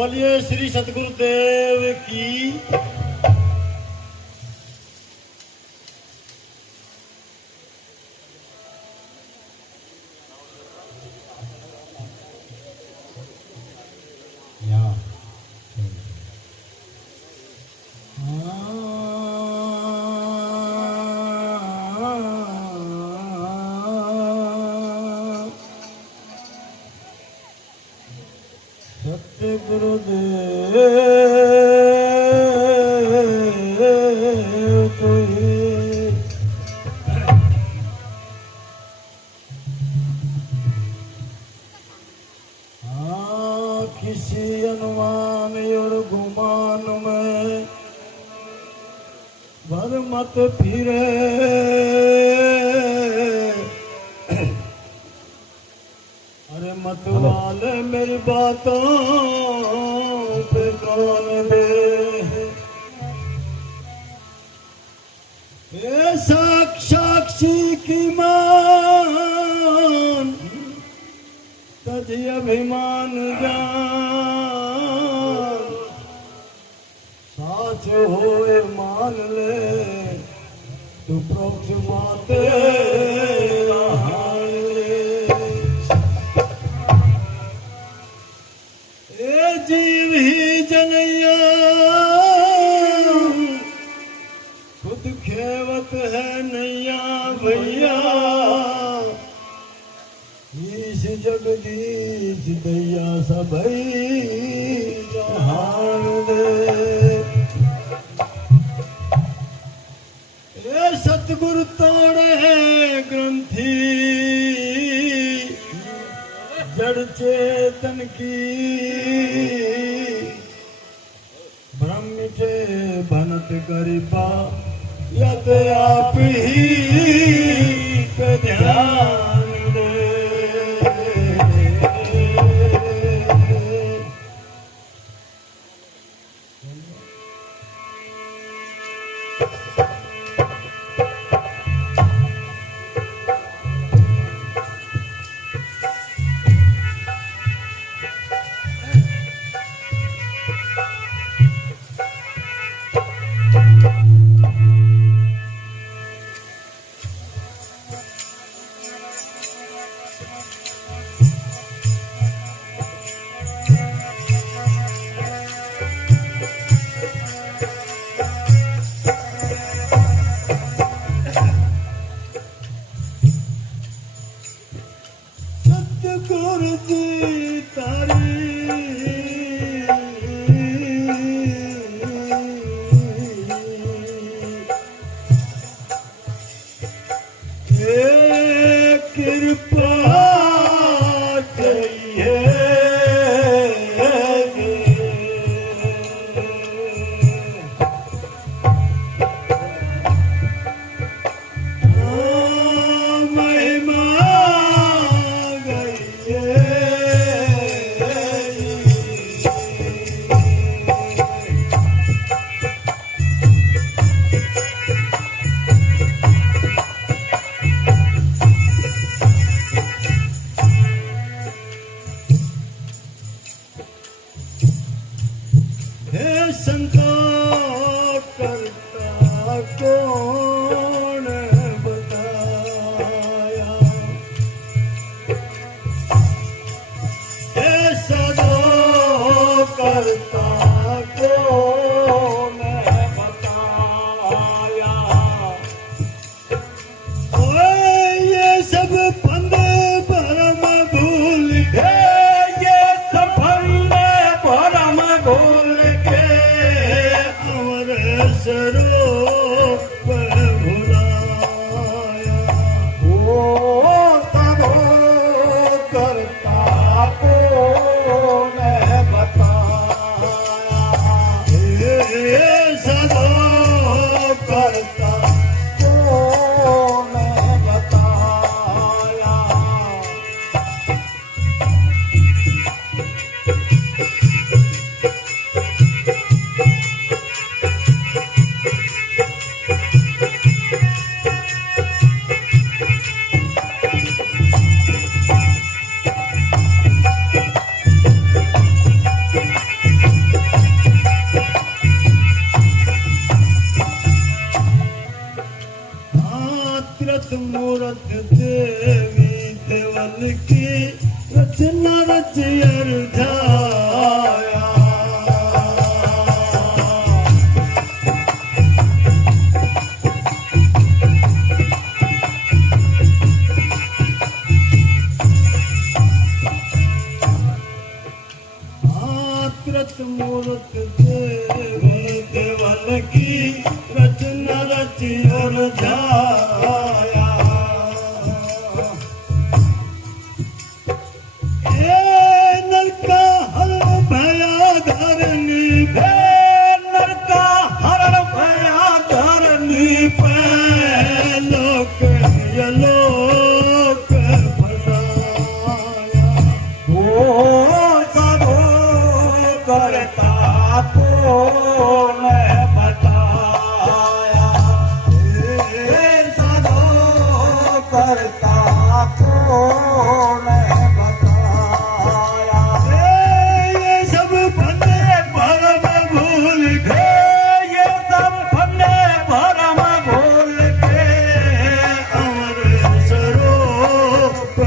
बोलिए श्री सतगुरुदेव की। गुरुदेव तो किसी अनुमान और गुमान में भर मत फिरे, अरे मत वाले मेरी बातों पे कौन दे। ये साक्षी की मान तजी अभिमान जान, साच होए मान ले तू प्रोक्ष बाते जीव ही जनैया खुद खेवत है नैया भैया, ईश जगदीश दैया सबई जहान दे। ये सतगुरु तोड़े ग्रंथि जड़ चेतन की, ब्रह्मिटे बनत गरीबा यत आप ही पे ध्यान दे। सतगुरु जी तारी कृपा चाहिए, हे संतो करता कौन बताया, हे सदो करता कौन बताया। ओए ये सब फंद भरम भूल गए, ये सब फंद भरम भूल स्वरूप भुलाया। वो सबो करता को मैं बताया। आत्रत मूर्त देव देवल की रचना रची और जाया ए नरका हर भया धरनी पे नरका हर भया धरनी पे लोक यलोक फसाया ओ साधो करता कौन बताया साधो करता कौन बताया ये सब फने भरम भूल के ये सब फने भरम भूल के अमर सरोप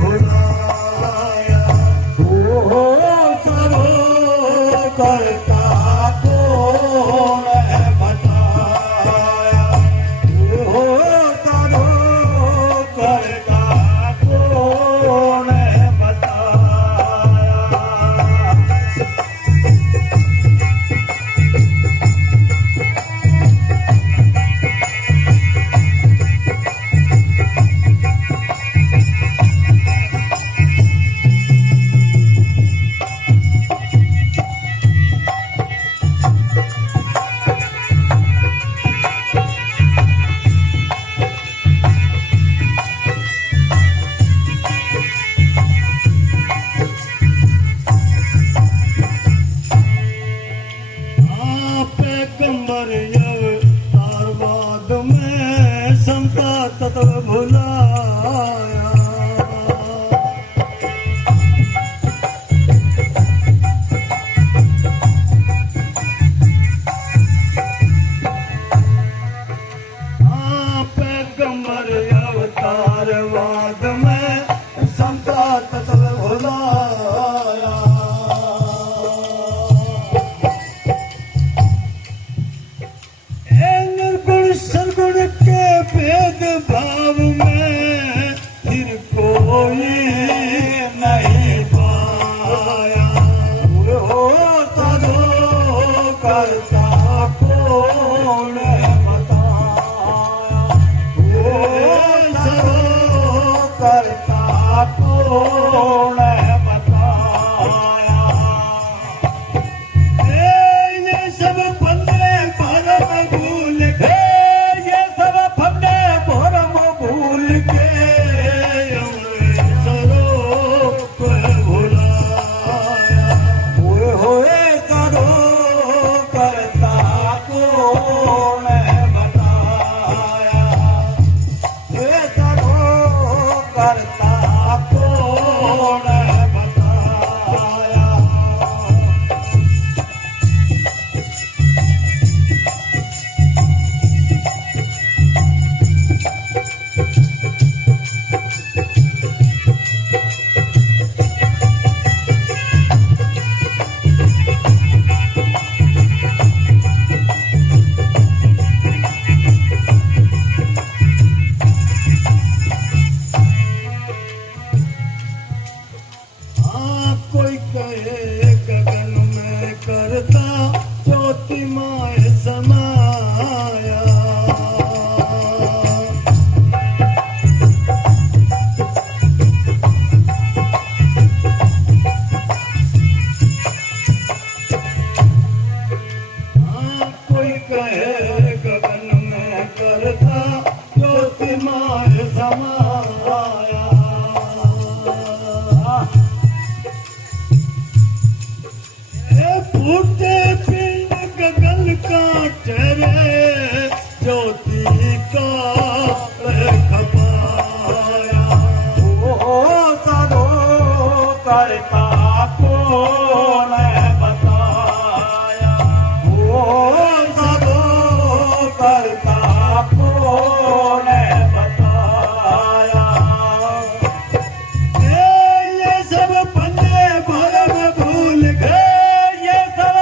भुलाया ओ सरो करता कौन बताया ओ सरो करता कौन बताया पैगंबर अवतारवाद में समता तत्व भुलाया पैगंबर अवतारवाद में समता तत्व भुलाया निर्गुण सरगुण के भेद भाव में फिर कोई नहीं पाया हो साधो करता कौन बताया हो साधो करता कौन बताया ये सब बंदे भरम भूल के ये सब फंदे भरम भूल के अमर सरोप भुलाया होए सरो करता कौन बताया ये सरो करता कौन बताया कोई कहे गगन में करता ज्योतिमय समाया कोई कहे गगन में करता ज्योतिमय समाया फूटे पिंड गगन का चेहरे ज्योति का खपाया ओ साधो करता कौन बताया ओ साधो करता कौन बताया ये सब बंदे भरम भूल गए ये सब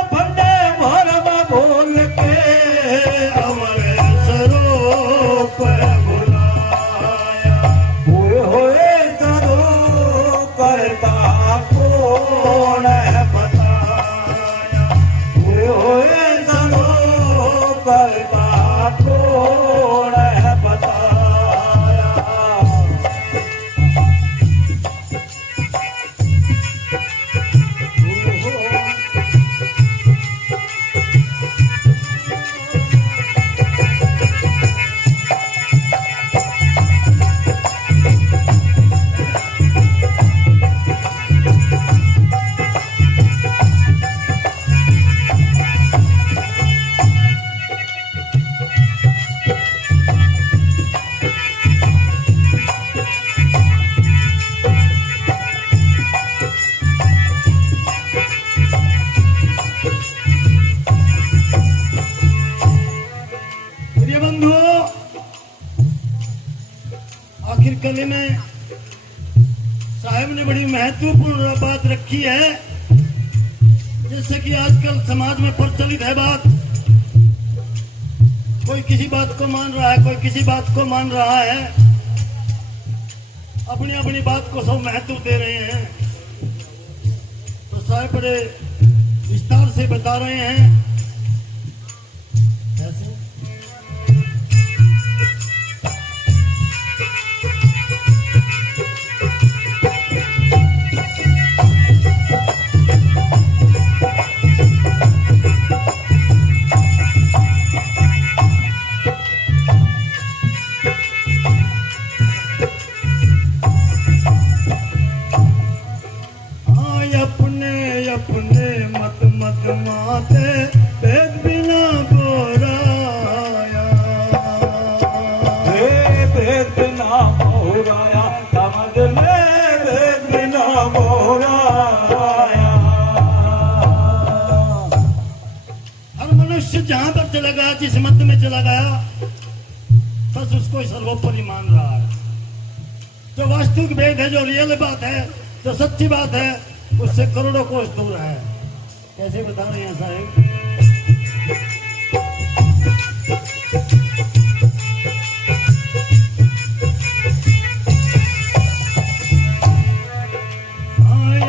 टोली में साहब ने बड़ी महत्वपूर्ण बात रखी है। जैसे कि आजकल समाज में प्रचलित है बात, कोई किसी बात को मान रहा है, कोई किसी बात को मान रहा है, अपनी अपनी बात को सब महत्व दे रहे हैं। तो साहब बड़े विस्तार से बता रहे हैं। कैसे? अपने मत मत माते भेद बिना बोराया, भेद बिना बोराया, समझ ले भेद बिना बोराया। हर मनुष्य जहां पर चला गया, जिस मत में चला गया, बस उसको ही सर्वोपरि मान रहा है। जो वास्तविक भेद है, जो रियल बात है, जो सच्ची बात है, उससे करोड़ों कोस दूर है। कैसे बता रहे हैं साहब?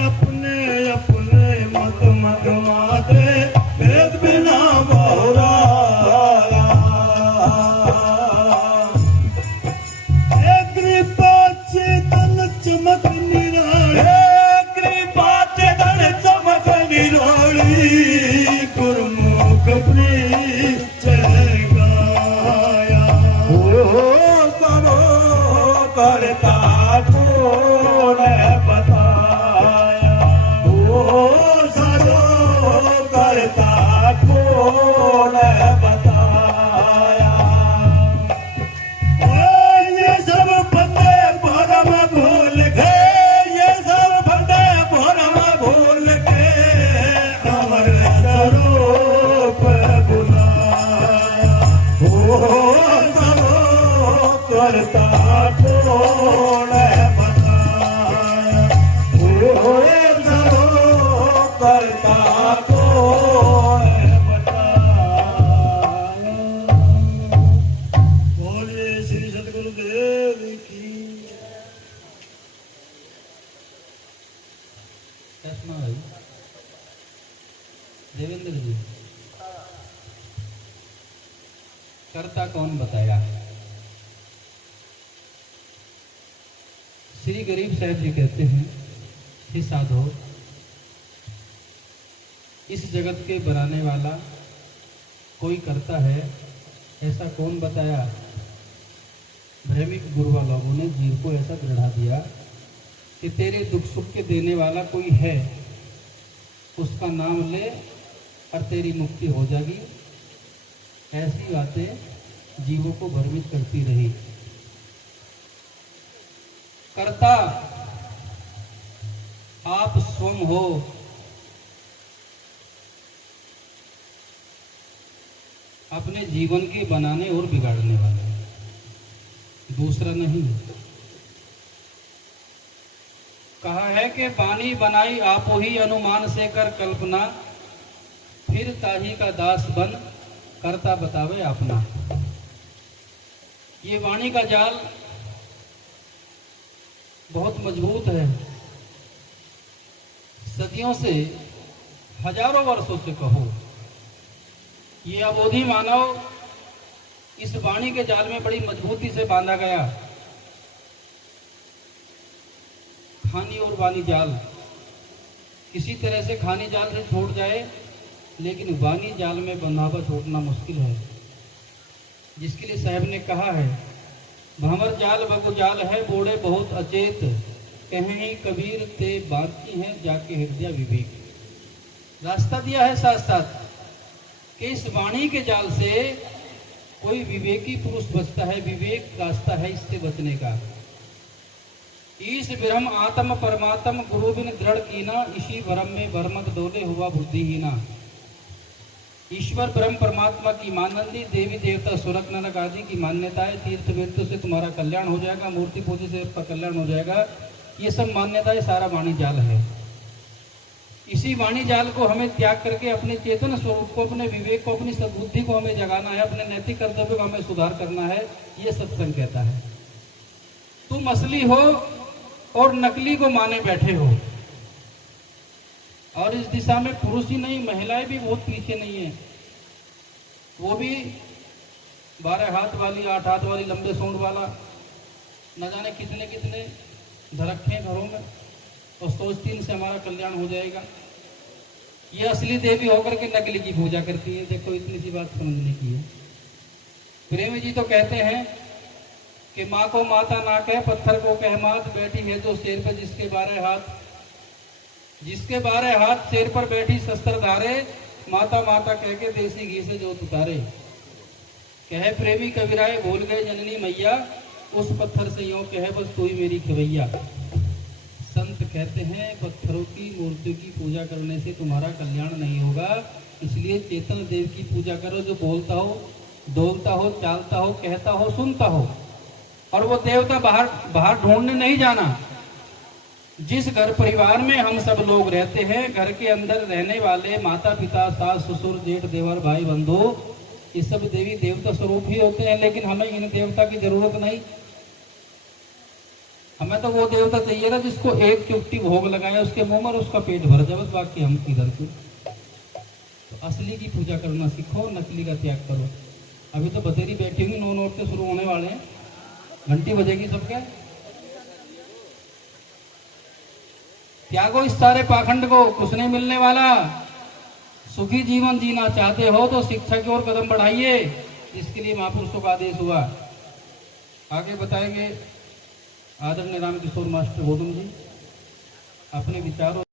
अपने अपने मत मत माते भेद बिना बोराया, कृपा चेतन चमक निराले, गुरुमुख प्रीत गाया। करो करता कौन बताया, सरो करता कौन बताया। ये सब बंदे भरम भूल गए, ये सब बंदे भरम भूल के अमर स्वरूप बुलाया। करता कौन बताया, करता कौन बताया। बोलिए श्री सदगुरुदेव की। चश्मा भाई देवेंद्र जी, कर्ता कौन बताया? श्री गरीब साहब जी कहते हैं, हे साधो, इस जगत के बनाने वाला कोई करता है, ऐसा कौन बताया? भ्रमिक गुरुवा लोगों ने जीव को ऐसा दृढ़ा दिया कि तेरे दुख सुख के देने वाला कोई है, उसका नाम ले और तेरी मुक्ति हो जाएगी। ऐसी बातें जीवों को भ्रमित करती रही। कर्ता आप स्वयं हो। अपने जीवन के बनाने और बिगाड़ने वाले, दूसरा नहीं। कहा है कि बानी बनाई आप ही, अनुमान से कर कल्पना, फिर ताही का दास बन, करता बतावे अपना। ये वाणी का जाल बहुत मजबूत है। सदियों से, हजारों वर्षों से कहो, ये अबोधी मानव इस वाणी के जाल में बड़ी मजबूती से बांधा गया। खानी और वाणी जाल, किसी तरह से खानी जाल से छूट जाए, लेकिन वाणी जाल में बंधा हुआ छोड़ना मुश्किल है। जिसके लिए साहब ने कहा है, भंवर जाल बगु जाल है, बोड़े बहुत अचेत, कहें कबीर ते बाकी हैं जाके हृदय विवेक। रास्ता दिया है साथ साथ कि इस वाणी के जाल से कोई विवेकी पुरुष बचता है। विवेक रास्ता है इससे बचने का। ईश ब्रह्म आत्म परमात्म गुरु बिन दृढ़ कीना, इसी भरम में भरमक डोले हुआ बुद्धिहीना। ईश्वर ब्रह्म परमात्मा की मानंदी, देवी देवता सुरक नरक आदि की मान्यताएं, तीर्थ वीर्थ से तुम्हारा कल्याण हो जाएगा, मूर्ति पूजा से आपका कल्याण हो जाएगा, ये सब मान्यताएं सारा वाणी जाल है। इसी वाणी जाल को हमें त्याग करके अपने चेतन स्वरूप को, अपने विवेक को, अपनी सद्बुद्धि को हमें जगाना है, अपने नैतिक कर्तव्य को हमें सुधार करना है। ये सत्संग कहता है। तुम असली हो और नकली को माने बैठे हो। और इस दिशा में पुरुष ही नहीं, महिलाएं भी बहुत पीछे नहीं है। वो भी 12 हाथ वाली, 8 हाथ वाली, लंबे सूंड वाला, न जाने कितने कितने धरखे घरों में, और सोचती इनसे हमारा कल्याण हो जाएगा। ये असली देवी होकर के नकली की पूजा करती है। देखो, इतनी सी बात समझने की है। प्रेमी जी तो कहते हैं कि माँ को माता ना कहे, पत्थर को कह मात, बैठी है जो शेर पे जिसके 12 हाथ, जिसके 12 हाथ शेर पर बैठी शस्त्र धारे, माता माता कह के देसी घी से जोत उतारे। कहे प्रेमी कविराय भूल गए जननी मैया, उस पत्थर से यूं कहे बस तू ही मेरी खवैया। संत कहते हैं पत्थरों की, मूर्तियों की पूजा करने से तुम्हारा कल्याण नहीं होगा। इसलिए चेतन देव की पूजा करो, जो बोलता हो, डोलता हो, चालता हो, कहता हो, सुनता हो। और वो देवता बाहर बाहर ढूंढने नहीं जाना। जिस घर परिवार में हम सब लोग रहते हैं, घर के अंदर रहने वाले माता पिता, सास ससुर, जेठ देवर, भाई बंधु, ये सब देवी देवता स्वरूप ही होते हैं। लेकिन हमें इन देवता की जरूरत नहीं। हमें तो वो देवता चाहिए ना जिसको एक चुटकी भोग लगाया उसके मुंह में, उसका पेट भर जाए, बाकी हम किधर के। तो असली की पूजा करना सीखो, नकली का त्याग करो। अभी तो बतेरी बैठी हुई, 9 नोट से शुरू होने वाले हैं, घंटी बजेगी सबके। त्यागो इस सारे पाखंड को, कुछ नहीं मिलने वाला। सुखी जीवन जीना चाहते हो तो शिक्षा की ओर कदम बढ़ाइए, जिसके लिए महापुरुषों का आदेश हुआ। आगे बताएंगे आदरणीय रामकिशोर मास्टर गौतम जी अपने विचारों